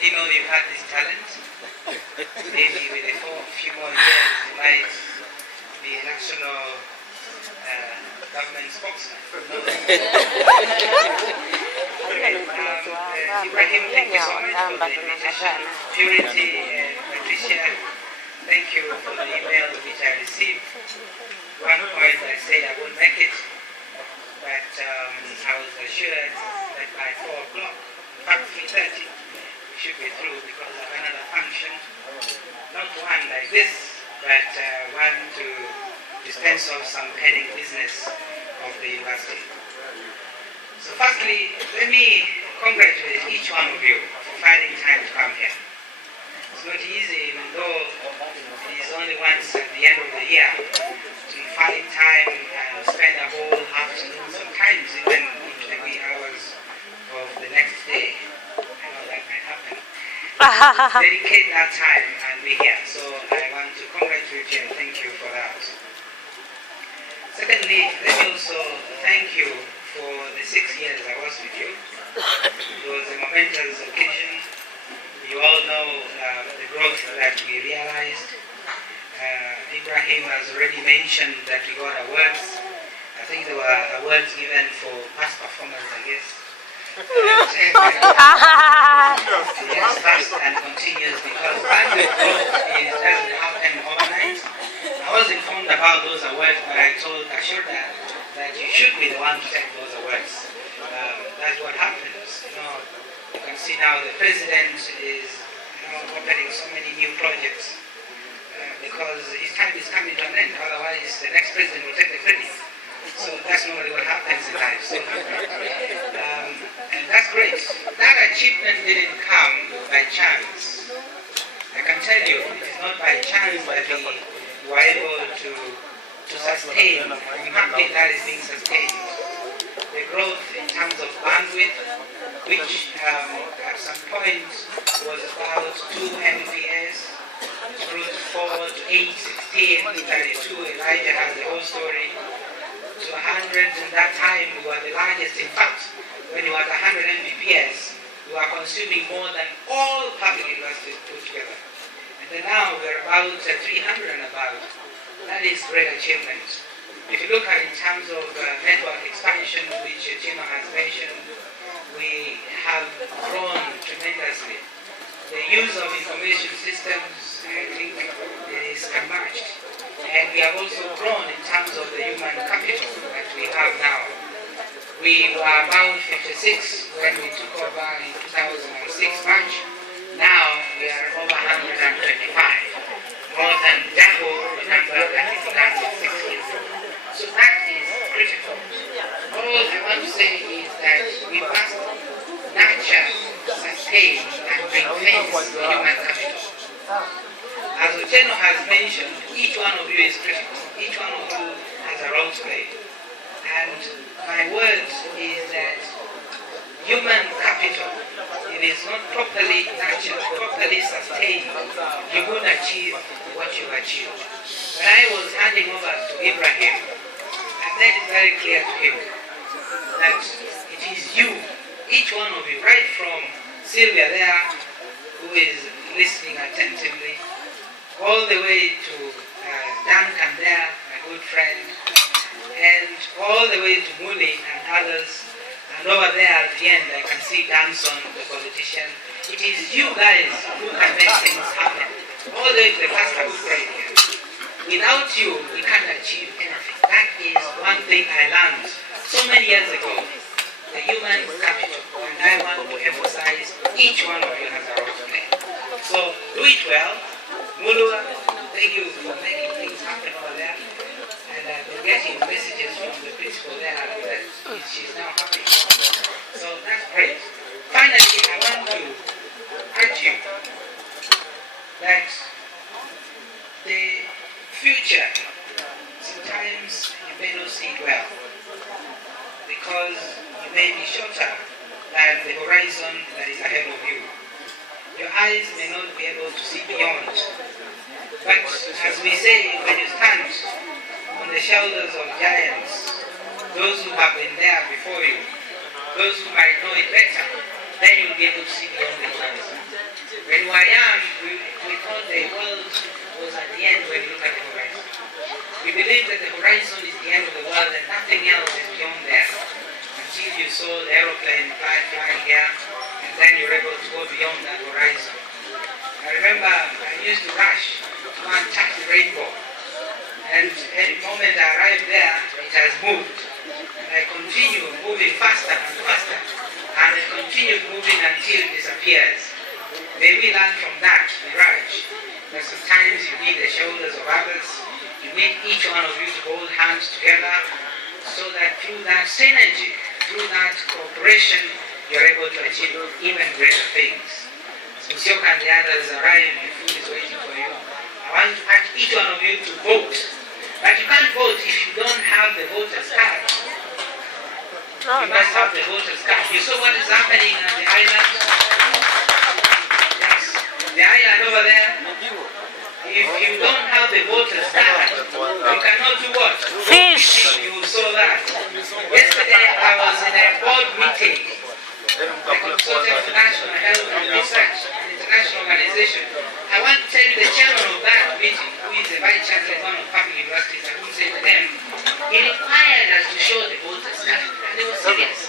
you know you had this talent. Maybe with a few more years, you might be a national government spokesman. Ibrahim, thank you so much for the invitation. Purity and Patricia, thank you for the email which I received. One point I said I won't make it, but I was assured that by 4 o'clock, in fact 3:30, we should be through because of another function. Not one like this, but one to dispense of some pending business of the university. So firstly, let me congratulate each one of you for finding time to come here. It's not easy, even though it is only once at the end of the year, to find time and spend a whole afternoon, sometimes even into the wee hours of the next day. I know that might happen. Dedicate that time and be here. So I want to congratulate you and thank you for that. Secondly, let me also thank you for the 6 years I was with you. It was a momentous occasion. You all know the growth that we realized. Ibrahim has already mentioned that we got awards. I think there were awards given for past performance, I guess. Yes, fast and continuous, because that growth doesn't happen overnight. I was informed about those awards, but I assured her that you should be the one to take those awards. That's what happens. You can see now the president is opening so many new projects because his time is coming to an end. Otherwise, the next president will take the credit. So that's normally what happens in life. So, and that's great. That achievement didn't come by chance. I can tell you, it is not by chance that we were able to sustain. I'm happy that is being sustained. The growth in terms of bandwidth, which at some point was about 2 Mbps, grew to 4 to 8, 16, 32. Elijah has the whole story. To 100, and that time we were the largest. In fact, when you were at 100 Mbps, we were consuming more than all public universities put together. And then now we're about 300 and about. That is great achievement. If you look at in terms of network expansion, which Chino has mentioned, we have grown tremendously. The use of information systems, I think, is unmatched. And we have also grown in terms of the human capital that we have now. We were about 56 when we took over in 2006 March. Now we are over 125, more than double the number that we began with 6 years ago. So that is critical. All I want to say is that we must nurture, sustain, and bring things to the human capital. As Ucheno has mentioned, each one of you is critical. Each one of you has a role to play. And my word is that human capital, if it's not properly nurtured, properly sustained, you won't achieve what you've achieved. When I was handing over to Ibrahim, I made it very clear to him that it is you, each one of you, right from Sylvia there, who is listening attentively, all the way to Duncan there, my good friend, and all the way to Muli and others, and over there at the end I can see Danson, the politician. It is you guys who can make things happen, all the way to the pastor who prayed here. Without you, we can't achieve anything. That is one thing I learned so many years ago, the human capital, and I want to emphasize each one of you has a role to play. So do it well. Mulua, thank you for making things happen over there. And I've been getting messages from the principal there that she's now happy. So that's great. Finally, I want to urge you that the future, sometimes you may not see it well, because you may be shorter than the horizon that is ahead of you. Your eyes may not be able to see beyond. But as we say, when you stand on the shoulders of giants, those who have been there before you, those who might know it better, then you'll be able to see beyond the horizon. were young, we thought the world was at the end when you look at the horizon. We believe that the horizon is the end of the world and nothing else is beyond there. Until you saw the aeroplane fly here, and then you're able to go beyond that horizon. I remember I used to rush to go and touch the rainbow. And any moment I arrive there, it has moved. And I continue moving faster and faster. And it continues moving until it disappears. May we learn from that mirage. That sometimes you need the shoulders of others. You need each one of you to hold hands together so that through that synergy, through that cooperation, you're able to achieve even greater things. So Sioka and the others arrive, the food is waiting for you. I want to ask each one of you to vote. But you can't vote if you don't have the voter's card. You must have the voter's card. You saw what is happening on the island? Yes. The island over there. If you don't have the voter's card, you cannot do what? Fish! You saw that. Yesterday I was in a board meeting. The Consortium for National Health and Research, an international organization. I want to tell you the chairman of that meeting, who is the vice chancellor of one of the public universities, I won't say the name, he required us to show the voters card. And they were serious.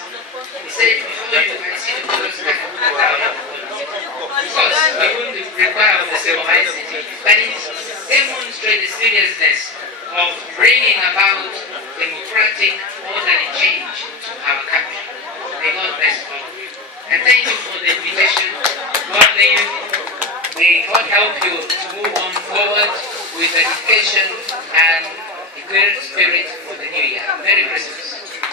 He said, before you can see the voters card, of course, we wouldn't require the same ICT, but it demonstrates the seriousness of bringing about democratic, orderly change to our country. May God bless all of you. And thank you for the invitation. God may you, may God help you to move on forward with education and the great spirit for the new year. Merry Christmas.